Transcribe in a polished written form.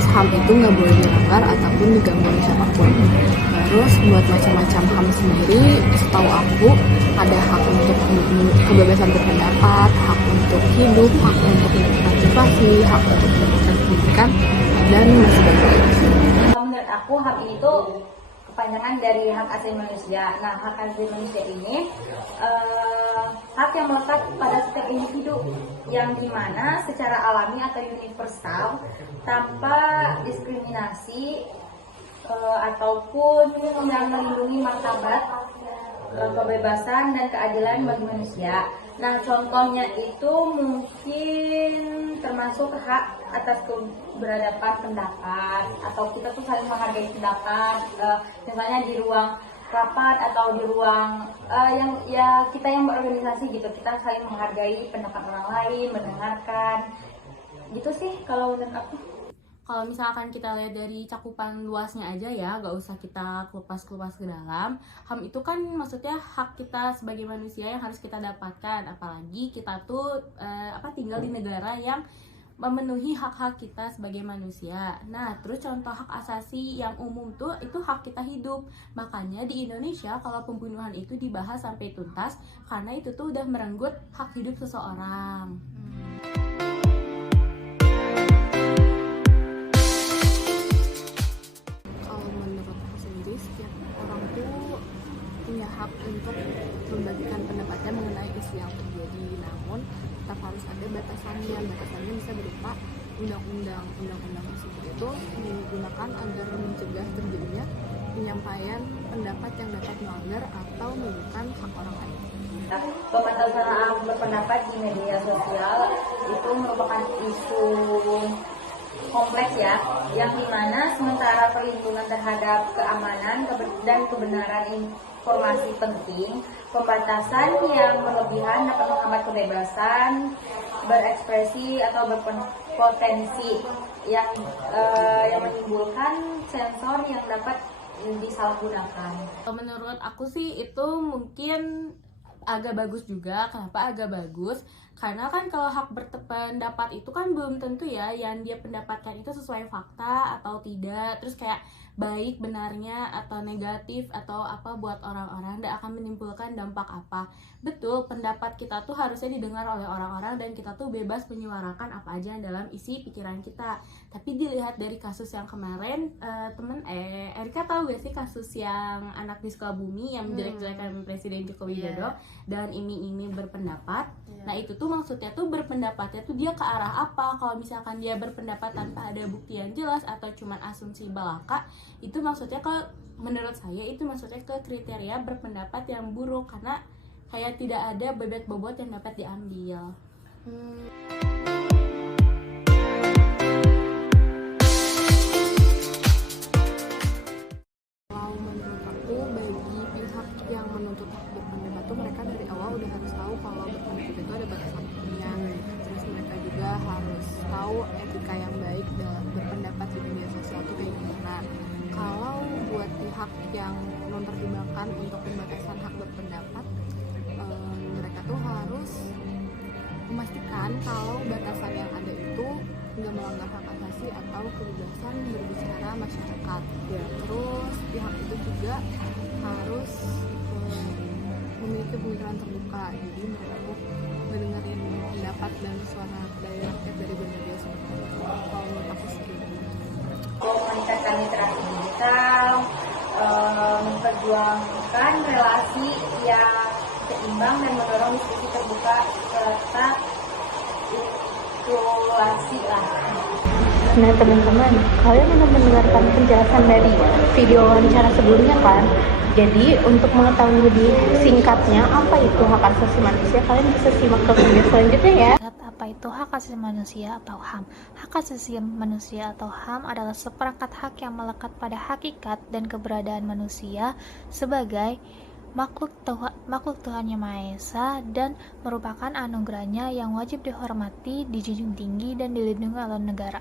Terus HAM itu nggak boleh dilanggar ataupun diganggu oleh siapapun. Terus buat macam-macam HAM sendiri, setahu aku ada hak untuk kebebasan berpendapat, hak untuk hidup, hak untuk mendapatkan privasi, hak untuk mendapatkan pendidikan, dan masih banyak lagi. Menurut aku HAM itu kepanjangan dari hak asasi manusia. Nah, hak asasi manusia ini hak yang melekat pada setiap individu yang dimana secara alami atau universal tanpa diskriminasi ataupun yang melindungi martabat, kebebasan dan keadilan bagi manusia. Nah, contohnya itu mungkin termasuk hak atas keberadaban pendapat, atau kita tuh saling menghargai pendapat, misalnya di ruang rapat atau di ruang kita yang berorganisasi gitu, kita saling menghargai pendapat orang lain, mendengarkan. Gitu sih kalau menurut aku. Kalau misalkan kita lihat dari cakupan luasnya aja ya, gak usah kita kelupas-kelupas ke dalam. HAM itu kan maksudnya hak kita sebagai manusia yang harus kita dapatkan. Apalagi kita tuh tinggal di negara yang memenuhi hak-hak kita sebagai manusia. Nah, terus contoh hak asasi yang umum tuh itu hak kita hidup. Makanya di Indonesia kalau pembunuhan itu dibahas sampai tuntas karena itu tuh udah merenggut hak hidup seseorang. Setiap orang tuh punya hak untuk membagikan pendapatnya mengenai isu yang terjadi, namun tetap harus ada batasannya. Batasannya bisa berupa undang-undang tersebut itu digunakan agar mencegah terjadinya penyampaian pendapat yang dapat melanggar atau merugikan hak orang lain. Pembatasan hak berpendapat di media sosial itu merupakan isu kompleks ya, yang dimana sementara perlindungan terhadap keamanan dan kebenaran informasi penting, pembatasan yang berlebihan dapat menghambat kebebasan berekspresi atau berpotensi yang menimbulkan sensor yang dapat disalahgunakan. Menurut aku sih itu mungkin agak bagus juga. Kenapa agak bagus? Karena kan kalau hak berpendapat itu kan belum tentu ya yang dia pendapatkan itu sesuai fakta atau tidak, terus kayak baik benarnya atau negatif atau apa buat orang-orang dan akan menimbulkan dampak apa. Betul, pendapat kita tuh harusnya didengar oleh orang-orang dan kita tuh bebas menyuarakan apa aja yang dalam isi pikiran kita. Tapi dilihat dari kasus yang kemarin, Erika tahu gak sih kasus yang anak di Sukabumi yang menjelek-jelekan Presiden Joko Widodo dan iming-iming berpendapat. Nah itu tuh maksudnya tuh berpendapatnya tuh dia ke arah apa? Kalau misalkan dia berpendapat tanpa ada bukti yang jelas atau cuman asumsi belaka, itu maksudnya menurut saya itu maksudnya ke kriteria berpendapat yang buruk karena kayak tidak ada bebek bobot yang dapat diambil. Kalau menurut aku, bagi pihak yang menuntut hak berpendapat tuh mereka dari awal udah harus tahu kalau berpendapat itu ada batasannya. Terus mereka juga harus tahu etika yang baik dalam berpendapat di media sosial itu kayak gimana. Kalau buat pihak yang mempertimbangkan untuk pembatasan hak berpendapat, mereka tuh harus memastikan kalau batasan yang ada itu nggak melanggar hak asasi atau kebebasan berbicara masyarakat. Terus pihak itu juga harus memiliki pemikiran terbuka, jadi mereka tuh mendengarin pendapat dan suara dari rakyat dari berbagai sumber. Kalau menurut aku sih Meningkatkan literasi digital, memperjuangkan relasi yang seimbang dan mendorong diskusi terbuka serta inklusi lah. Nah teman-teman, kalian udah mendengarkan penjelasan dari video wawancara sebelumnya kan? Jadi untuk mengetahui lebih singkatnya apa itu hak asasi manusia, kalian bisa simak ke video selanjutnya ya. Apa itu hak asasi manusia atau HAM? Hak asasi manusia atau HAM adalah seperangkat hak yang melekat pada hakikat dan keberadaan manusia sebagai makhluk Tuhan Yang Maha Esa dan merupakan anugerahnya yang wajib dihormati, dijunjung tinggi dan dilindungi oleh negara.